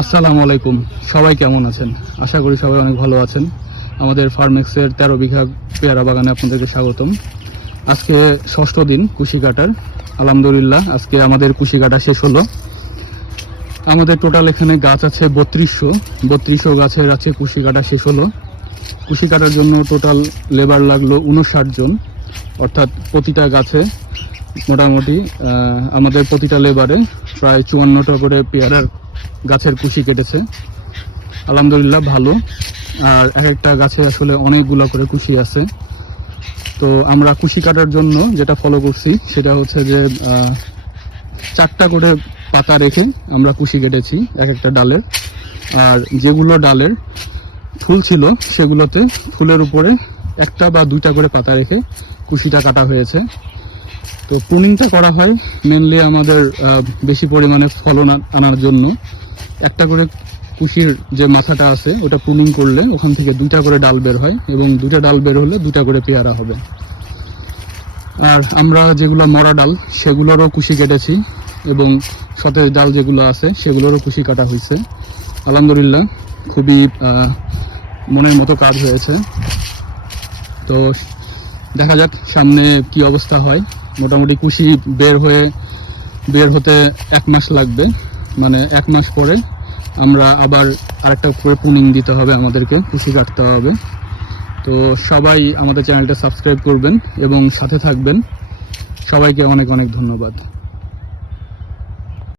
আসসালামু আলাইকুম। সবাই কেমন আছেন? আশা করি সবাই অনেক ভালো আছেন। আমাদের ফার্মেক্সের 13 বিঘা পেয়ারা বাগানে আপনাদেরকে স্বাগতম। আজকে ষষ্ঠ দিন কুশি কাটার। আলহামদুলিল্লাহ আজকে আমাদের কুশি কাটা শেষ হলো। আমাদের টোটাল এখানে গাছ আছে 3200 গাছের আছে কুশি কাটা শেষ হলো। কুশি কাটার জন্য টোটাল লেবার লাগলো 59 জন, অর্থাৎ প্রতিটা গাছে মোটামুটি আমাদের প্রতিটা লেবারে প্রায় 54টা করে পেয়ারার গাছের কুশি কেটেছে। আলহামদুলিল্লাহ ভালো। আর এক একটা গাছে আসলে অনেকগুলো করে কুশি আছে। তো আমরা কুশি কাটার জন্য যেটা ফলো করছি সেটা হচ্ছে যে 4টা করে পাতা রেখে আমরা কুশি কেটেছি এক একটা ডালের। আর যেগুলো ডালের ফুল ছিল সেগুলোতে ফুলের উপরে 1টা বা 2টা করে পাতা রেখে কুশিটা কাটা হয়েছে। তো প্রুনিংটা করা হয় মেনলি আমাদের বেশি পরিমাণে ফলন আনার জন্য। একটা করে কুশির যে মাথাটা আছে ওটা প্রুনিং করলে ওখান থেকে 2টা করে ডাল বের হয়, এবং 2টা ডাল বের হলে 2টা করে পেয়ারা হবে। আর আমরা যেগুলো মরা ডাল সেগুলোরও কুশি কেটেছি, এবং সতেজ ডাল যেগুলো আছে সেগুলোরও কুশি কাটা হয়েছে। আলহামদুলিল্লাহ খুবই মনের মতো কাজ হয়েছে। তো দেখা যাক সামনে কি অবস্থা হয়। মোটামুটি কুশি বের হতে 1 মাস লাগবে, মানে 1 মাস পরে আমরা আবার আরেকটা করে প্রুনিং দিতে হবে, আমাদেরকে কুশি কাটতে হবে। তো সবাই আমাদের চ্যানেলটা সাবস্ক্রাইব করবেন এবং সাথে থাকবেন। সবাইকে অনেক অনেক ধন্যবাদ।